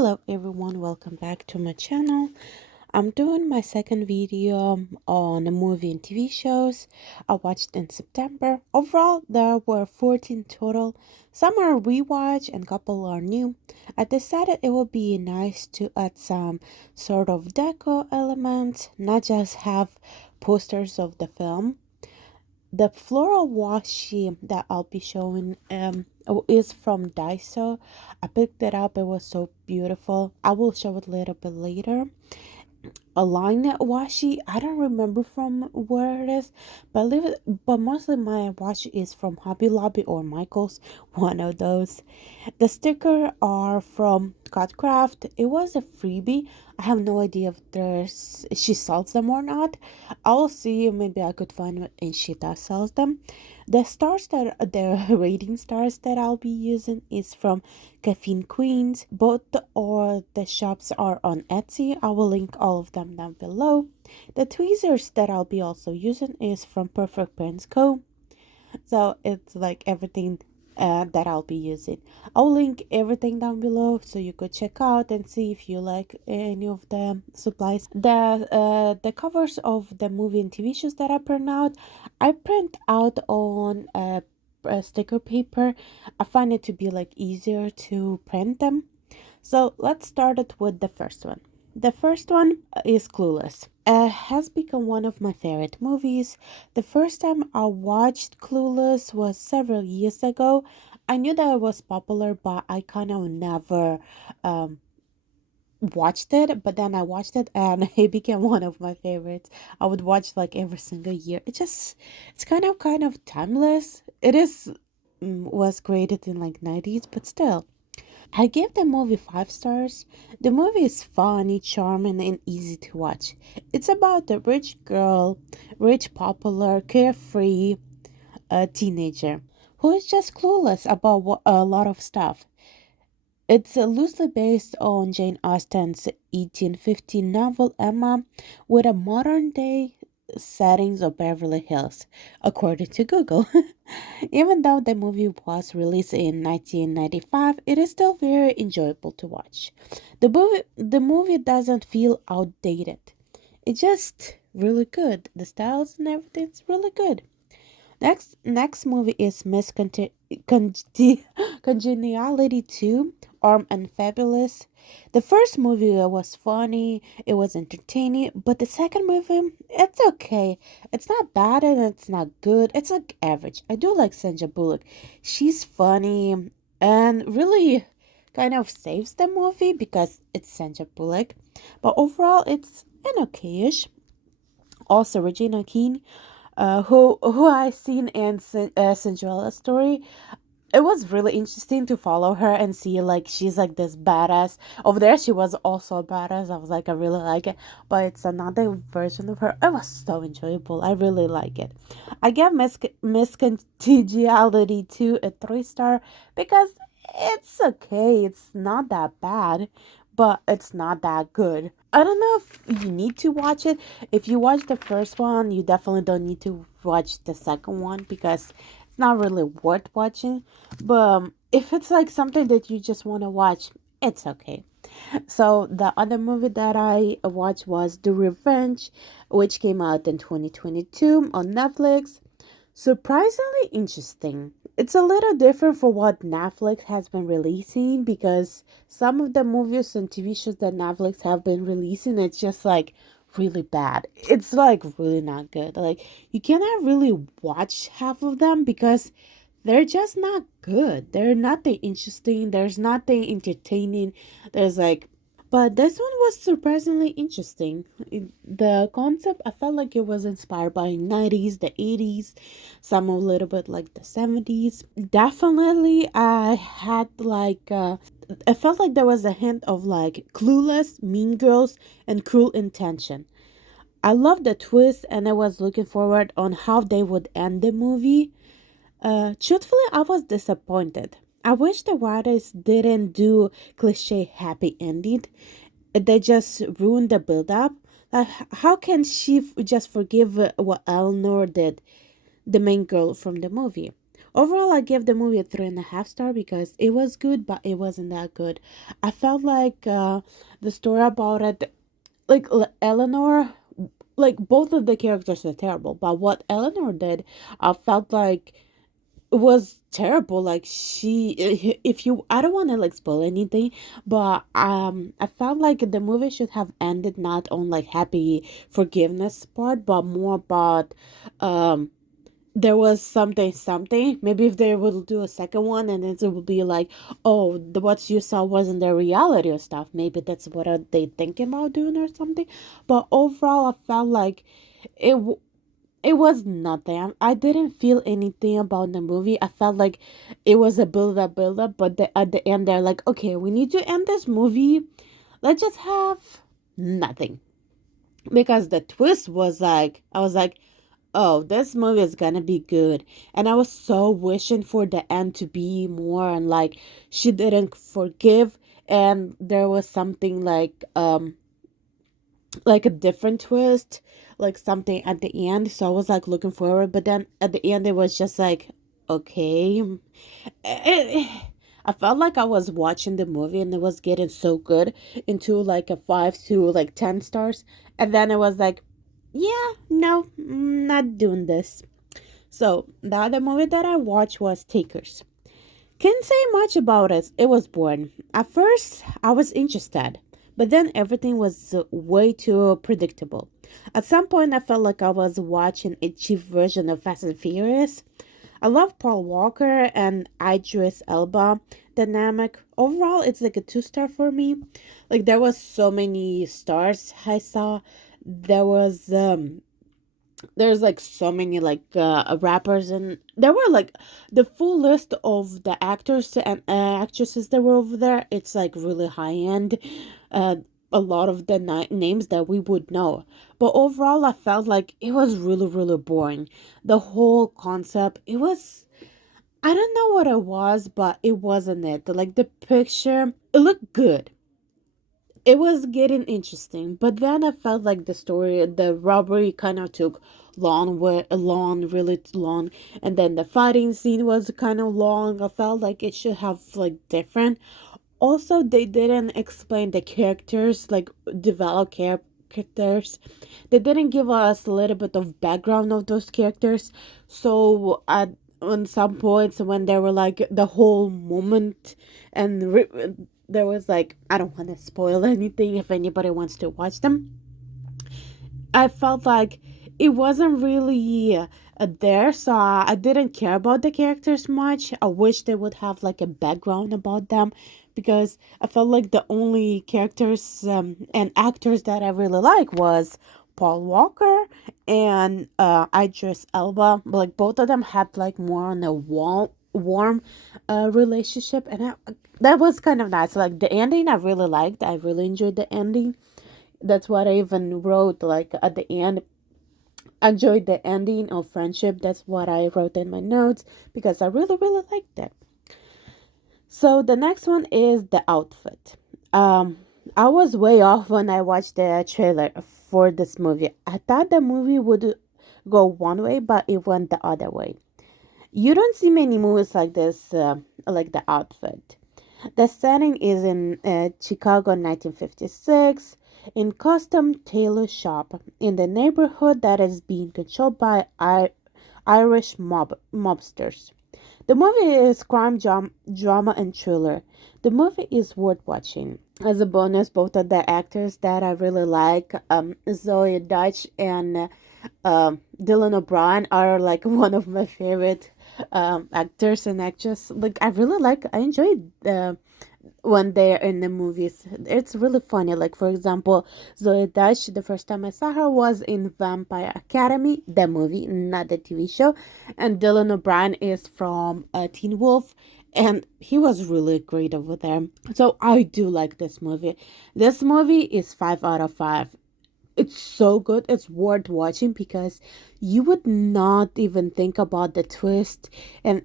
Hello everyone, welcome back to my channel. I'm doing my second video on a movie and TV shows I watched in September. Overall, there were 14 total. Some are rewatch and couple are new. I decided it would be nice to add some sort of deco elements, not just have posters of the film. The floral washi that I'll be showing is from Daiso. I picked it up. It was so beautiful. I will show it a little bit later. A line washi, I don't remember from where it is, but mostly my washi is from Hobby Lobby or Michael's, one of those. The sticker are from Craft. It was a freebie. I have no idea if she sells them or not. I'll see. Maybe I could find it and she does sells them. The rating stars that I'll be using is from Caffeine Queens. Both or the shops are on Etsy. I will link all of them down below. The tweezers that I'll be also using is from Perfect Prince Co. So it's like everything that I'll be using. I'll link everything down below so you could check out and see if you like any of the supplies. The covers of the movie and TV shows that I print out on a sticker paper. I find it to be like easier to print them. So let's start it with the first one. The first one is Clueless. Has become one of my favorite movies. The first time I watched Clueless was several years ago. I knew that it was popular, but I kind of never um, watched it. But then I watched it and it became one of my favorites. I would watch like every single year. It's kind of timeless. It is was created in like 90s, but still. I gave the movie 5 stars. The movie is funny, charming, and easy to watch. It's about a rich girl, rich, popular, carefree teenager who is just clueless about a lot of stuff. It's loosely based on Jane Austen's 1815 novel Emma, with a modern day settings of Beverly Hills, according to Google. Even though the movie was released in 1995, it is still very enjoyable to watch. The movie doesn't feel outdated. It's just really good. The styles and everything's really good. Next movie is Congeniality 2, Armed and Fabulous. The first movie was funny, it was entertaining, but the second movie, it's okay. It's not bad and it's not good. It's like average. I do like Sandra Bullock. She's funny and really kind of saves the movie because it's Sandra Bullock. But overall, it's an okayish. Also, Regina King, who I seen in Cinderella story. It was really interesting to follow her and see like she's like this badass. Over there, she was also a badass. I was like, I really like it, but it's another version of her. It was so enjoyable. I really like it. I gave Miss Congeniality to a 3 star because it's okay. It's not that bad, but it's not that good. I don't know if you need to watch it. If you watch the first one, you definitely don't need to watch the second one because it's not really worth watching. But if it's like something that you just want to watch, it's okay. So the other movie that I watched was The Revenge, which came out in 2022 on Netflix. Surprisingly interesting. It's a little different for what Netflix has been releasing because some of the movies and TV shows that Netflix have been releasing, it's just like really bad. It's like really not good. Like you cannot really watch half of them because they're just not good. They're nothing interesting. There's nothing entertaining. There's like but this one was surprisingly interesting. The concept, I felt like it was inspired by 90s, the 80s, some a little bit like the 70s. Definitely, I felt like there was a hint of like Clueless, Mean Girls, and Cruel Intention. I loved the twist and I was looking forward on how they would end the movie. Truthfully, I was disappointed. I wish the writers didn't do cliche happy ending. They just ruined the build up. Like, how can she just forgive what Eleanor did, the main girl from the movie? Overall, I give the movie a 3.5 star because it was good, but it wasn't that good. I felt like the story about it, like Eleanor, like both of the characters are terrible, but what Eleanor did, I felt like it was terrible. Like if you, I don't want to like spoil anything, but I felt like the movie should have ended not on like happy forgiveness part, but more about um there was something. Maybe if they will do a second one, and it will be like, oh, the what you saw wasn't the reality of stuff. Maybe that's what are they thinking about doing or something. But overall, I felt like it it was nothing. I didn't feel anything about the movie. I felt like it was a build up, but at the end they're like, okay, we need to end this movie. Let's just have nothing, because the twist was like, I was like, oh, this movie is gonna be good. And I was so wishing for the end to be more, and like she didn't forgive, and there was something like a different twist, like something at the end. So I was like looking forward, but then at the end it was just like, okay. I felt like I was watching the movie and it was getting so good into like a 5 to like 10 stars, and then it was like, yeah, no, not doing this. So the other movie that I watched was Takers. Can't say much about it. It was boring. At first, I was interested, but then everything was way too predictable. At some point, I felt like I was watching a cheap version of Fast and Furious. I love Paul Walker and Idris Elba dynamic. Overall, it's like a 2 star for me. Like there was so many stars I saw. There was there's like so many like rappers, and there were like the full list of the actors and actresses that were over there. It's like really high end, uh a lot of the names that we would know. But overall, I felt like it was really boring. The whole concept, it was, I don't know what it was, but it wasn't it. Like the picture, it looked good, it was getting interesting, but then I felt like the robbery kind of took really long, and then the fighting scene was kind of long. I felt like it should have like different. Also, they didn't explain the characters, like develop characters. They didn't give us a little bit of background of those characters. So at on some points when they were like the whole moment, and there was like, I don't want to spoil anything if anybody wants to watch them. I felt like it wasn't really there, so I didn't care about the characters much. I wish they would have like a background about them, because I felt like the only characters and actors that I really like was Paul Walker and Idris Elba. Like both of them had like more on a warm relationship, and that was kind of nice. Like the ending, I really liked. I really enjoyed the ending. That's what I even wrote like at the end. Enjoyed the ending of friendship. That's what I wrote in my notes, because I really liked it. So the next one is the outfit. Um, I was way off when I watched the trailer for this movie. I thought the movie would go one way, but it went the other way. You don't see many movies like this, like the outfit. The setting is in Chicago 1956, in custom tailor shop in the neighborhood that is being controlled by Irish mobsters. The movie is crime drama and thriller. The movie is worth watching. As a bonus, both of the actors that I really like, Zoe Deutsch and Dylan O'Brien, are like one of my favorite actors and actresses. Like I enjoyed when they're in the movies. It's really funny. Like for example, Zoe Deutsch, the first time I saw her was in Vampire Academy, the movie, not the TV show. And Dylan O'Brien is from Teen Wolf, and he was really great over there. So I do like this movie. This movie is 5 out of 5. It's so good. It's worth watching, because you would not even think about the twist and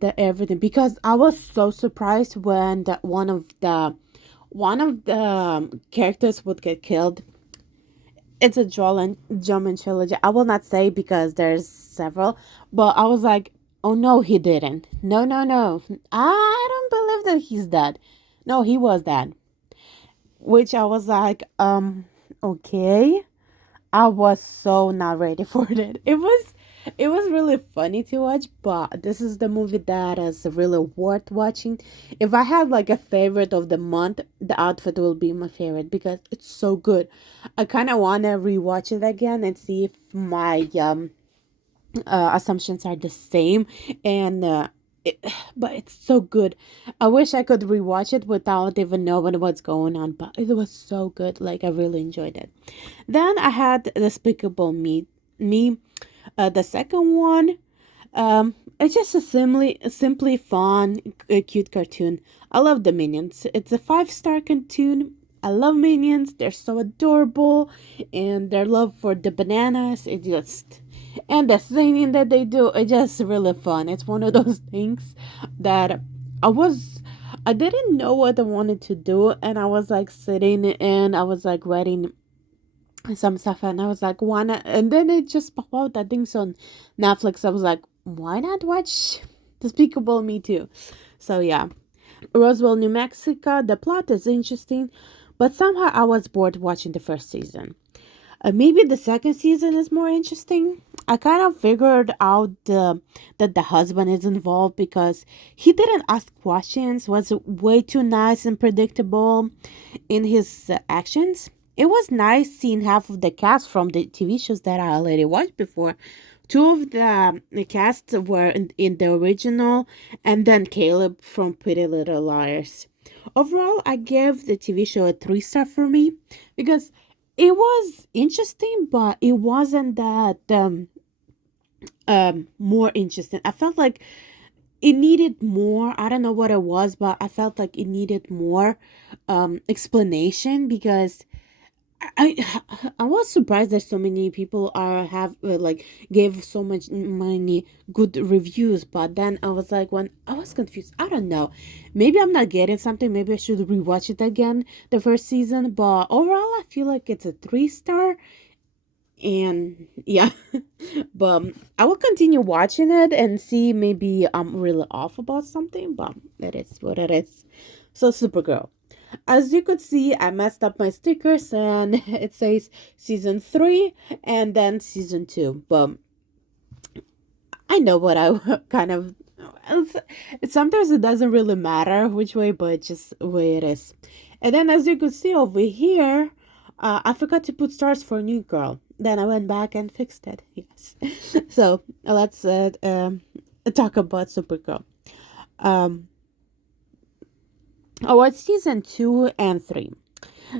the everything, because I was so surprised when one of the characters would get killed. It's a German trilogy. I will not say because there's several, but I was like, Oh no, he didn't. No, no, no. I don't believe that he's dead. No, he was dead. Which I was like, okay. I was so not ready for it. It was really funny to watch, but this is the movie that is really worth watching. If I had like a favorite of the month, the outfit will be my favorite because it's so good. I kind of want to rewatch it again and see if my assumptions are the same, and it, but it's so good. I wish I could rewatch it without even knowing what's going on, but it was so good. Like I really enjoyed it. Then I had Despicable Me, the second one. It's just simply fun, cute cartoon. I love the Minions. It's a 5-star cartoon. I love Minions. They're so adorable, and their love for the bananas. It just and the singing that they do. It's just really fun. It's one of those things that I was. I didn't know what I wanted to do, and I was like sitting and I was like writing some stuff, and I was like, why not? And then it just popped out that thing's on Netflix. I was like, why not watch Despicable Me too? So yeah, Roswell, New Mexico. The plot is interesting, but somehow I was bored watching the first season. Maybe the second season is more interesting. I kind of figured out that the husband is involved because he didn't ask questions, was way too nice and predictable in his actions. It was nice seeing half of the cast from the TV shows that I already watched before. Two of the cast were in the original, and then Caleb from Pretty Little Liars. Overall, I gave the TV show a 3-star for me because it was interesting, but it wasn't that more interesting. I felt like it needed more. I don't know what it was, but I felt like it needed more explanation because I I was surprised that so many people are have like gave so much many good reviews, but then I was like when I was confused. I don't know. Maybe I'm not getting something. Maybe I should rewatch it again the first season. But overall, I feel like it's a 3-star. And yeah, but I will continue watching it and see maybe I'm really off about something. But it is what it is. So Supergirl. As you could see, I messed up my stickers and it says season 3 and then season 2. But I know what I kind of. Sometimes it doesn't really matter which way, but it's just the way it is. And then, as you could see over here, I forgot to put stars for New Girl. Then I went back and fixed it. Yes. So let's talk about Supergirl. Um, it's season 2 and 3.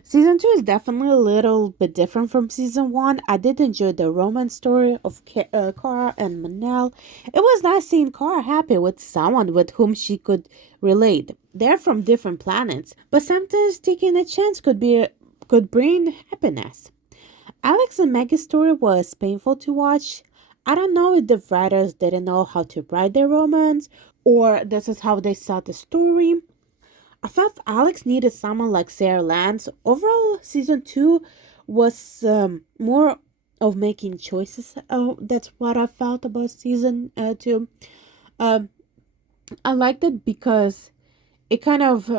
Season 2 is definitely a little bit different from season 1. I did enjoy the romance story of Kara and Manel. It was nice seeing Kara happy with someone with whom she could relate. They're from different planets, but sometimes taking a chance could bring happiness. Alex and Maggie's story was painful to watch. I don't know if the writers didn't know how to write their romance or this is how they saw the story. I felt Alex needed someone like Sarah Lance. Overall, season 2 was more of making choices. Oh, that's what I felt about season 2. Um, I liked it because it kind of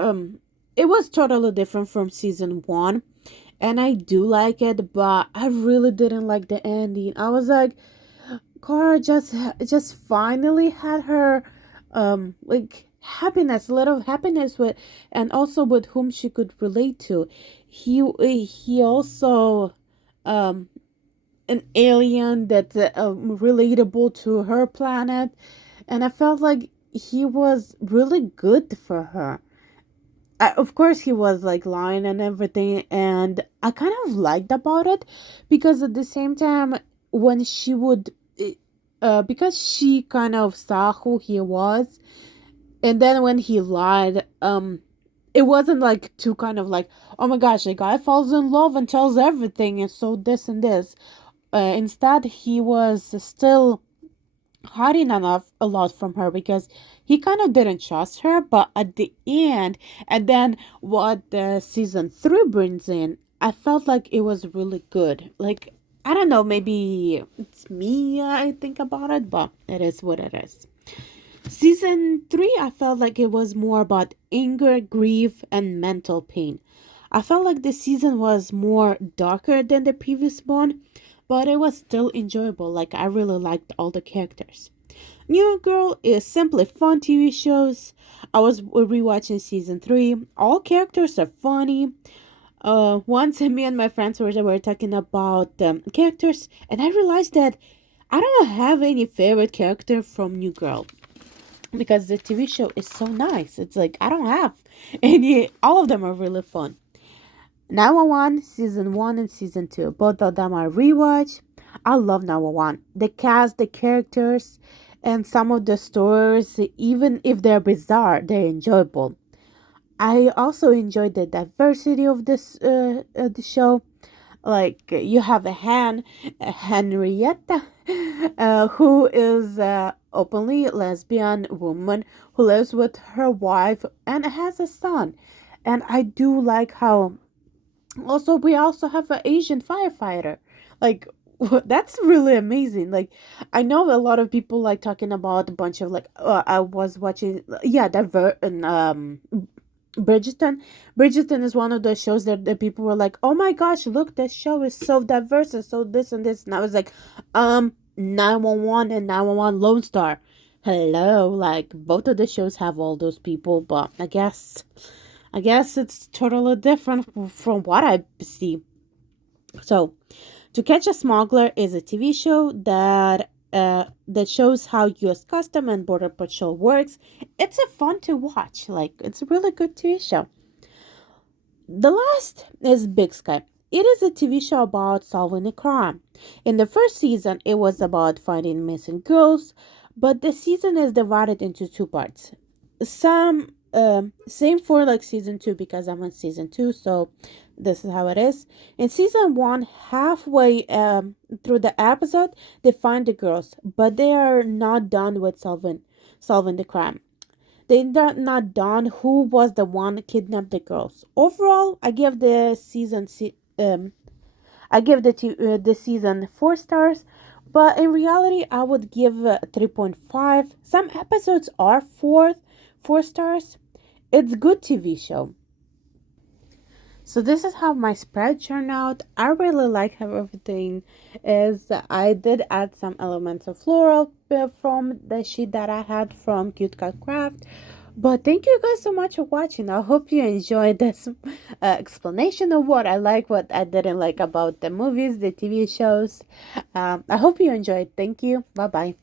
it was totally different from season 1, and I do like it, but I really didn't like the ending. I was like, Cora just finally had her like happiness, a little happiness with, and also with whom she could relate to. He also um an alien that's relatable to her planet, and I felt like he was really good for her. Of course he was like lying and everything, and I kind of liked about it because at the same time when she would because she kind of saw who he was, and then when he lied, it wasn't like too kind of like, oh my gosh, a guy falls in love and tells everything and so this and this. Instead he was still hiding enough a lot from her because he kind of didn't trust her. But at the end, and then what the season 3 brings in, I felt like it was really good. Like I don't know, maybe it's me, I think about it, but it is what it is. Season 3, I felt like it was more about anger, grief, and mental pain. I felt like the season was more darker than the previous one, but it was still enjoyable. Like, I really liked all the characters. New Girl is simply fun TV shows. I was rewatching season 3. All characters are funny. Once me and my friends were talking about characters, and I realized that I don't have any favorite character from New Girl because the TV show is so nice. It's like I don't have any. All of them are really fun. 911 season 1 and season 2. Both of them are rewatch. I love 911. The cast, the characters, and some of the stories, even if they're bizarre, they're enjoyable. I also enjoy the diversity of this the show. Like you have a Henrietta, who is a openly lesbian woman who lives with her wife and has a son. And I do like how also we also have an Asian firefighter. Like that's really amazing. Like I know a lot of people like talking about a bunch of like I was watching Bridgerton. Bridgerton is one of those shows that the people were like, "Oh my gosh, look, this show is so diverse and so this and this." And I was like, 911 and 911 Lone Star. Hello, like both of the shows have all those people, but I guess it's totally different from what I see. So, To Catch a Smuggler is a TV show that shows how U.S. Custom and Border Patrol works. It's a fun to watch. Like it's a really good TV show. The last is Big Sky. It is a TV show about solving a crime. In the first season, it was about finding missing girls, but the season is divided into two parts. Same for like season 2 because I'm on season 2, so this is how it is. In season 1, halfway through the episode, they find the girls, but they are not done with solving the crime. They're not done who was the one kidnapped the girls. Overall, I give the season 4 stars, but in reality, I would give 3.5. Some episodes are 4 stars. It's good TV show. So this is how my spread turned out. I really like how everything is. I did add some elements of floral from the sheet that I had from Cute Cat Craft. But thank you guys so much for watching. I hope you enjoyed this explanation of what I like, what I didn't like about the movies, the TV shows. I hope you enjoyed. Thank you. Bye bye.